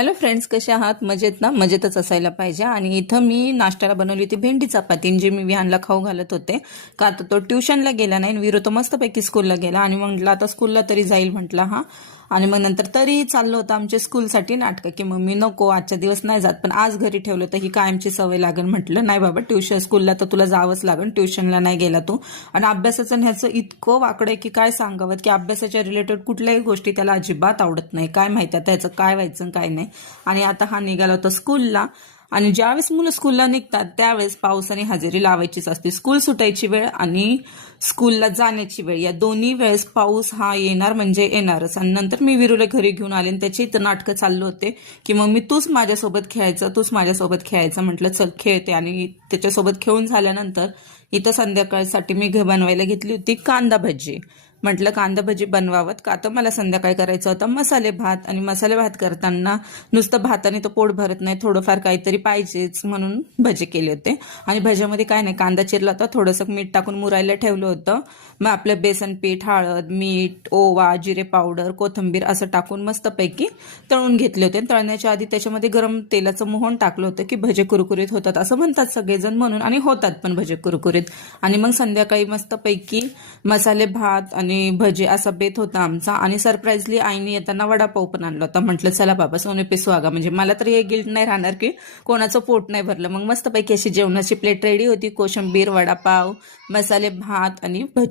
Hello friends, कसे आहात? मजेत ना? मजेतच असायला पाहिजे. आणि इथं मी नाश्त्याला बनवली होती भेंडी चपाती, जी मी विहानला खाऊ घालत होते. का तर तो ट्युशनला गेला नाही, विरू तो मस्तपैकी स्कूलला गेला आणि म्हटलं आता स्कूलला तरी जाईल म्हटलं हा. आणि मग नंतर तरी चाललं होतं आमच्या स्कूलसाठी नाटकं, की मम्मी नको आजच्या दिवस नाही जात, पण आज घरी ठेवलं तर ही कायमची सवय लागेल. म्हटलं नाही बाबा, ट्युशन स्कूलला तर तुला जावंच लागेल, ट्युशनला नाही गेला तू. आणि अभ्यासाचं ह्याचं इतकं वाकडं आहे की काय सांगावं, की अभ्यासाच्या रिलेटेड कुठल्याही गोष्टी त्याला अजिबात आवडत नाही. काय माहिती आता ह्याचं काय व्हायचं काय नाही. आणि आता हा निघाला होता स्कूलला. आणि ज्यावेळेस मुलं स्कूलला निघतात त्यावेळेस पावसाने हजेरी लावायचीच असते. स्कूल सुटायची वेळ आणि स्कूलला जाण्याची वेळ, या दोन्ही वेळेस पाऊस हा येणार म्हणजे येणारच. आणि नंतर मी विरूला घरी घेऊन आले आणि त्याची इथं नाटकं चालू होते की मम्मी तूच माझ्यासोबत खेळायचं, तूच माझ्यासोबत खेळायचं. म्हटलं चल खेळते. आणि त्याच्यासोबत खेळून झाल्यानंतर इथं संध्याकाळसाठी मी बनवायला घेतली होती कांदा भजी. म्हटलं कांदा भजी बनवावत, का तर मला संध्याकाळी करायचं होतं मसाले भात. आणि मसाले भात करताना नुसतं भाताने तर पोट भरत नाही, थोडंफार काहीतरी पाहिजेच, म्हणून भजे केले होते. आणि भज्यामध्ये काय नाही, कांदा चिरला होता, थोडंसं मीठ टाकून मुरायला ठेवलं होतं. मग आपलं बेसन पीठ, हळद, मीठ, ओवा, जिरे पावडर, कोथिंबीर असं टाकून मस्तपैकी तळून घेतले होते. तळण्याच्या आधी त्याच्यामध्ये गरम तेलाचं मोहन टाकलं होतं की भजे कुरकुरीत होतात असं म्हणतात सगळेजण, म्हणून. आणि होतात पण भजे कुरकुरीत. आणि मग संध्याकाळी मस्तपैकी मसाले भात आणि भजे असा बेत होता आमचा. आणि सरप्राईजली आईने येताना वडापाव पण आणला होता. म्हटलं चला बाबा सोने पे सुहागा, म्हणजे मला तर हे गिल्ट नाही राहणार की कोणाचं पोट नाही भरलं. मग मस्तपैकी अशी जेवणाची प्लेट रेडी होती, कोशिंबीर, वडापाव, मसाले भात आणि भजे.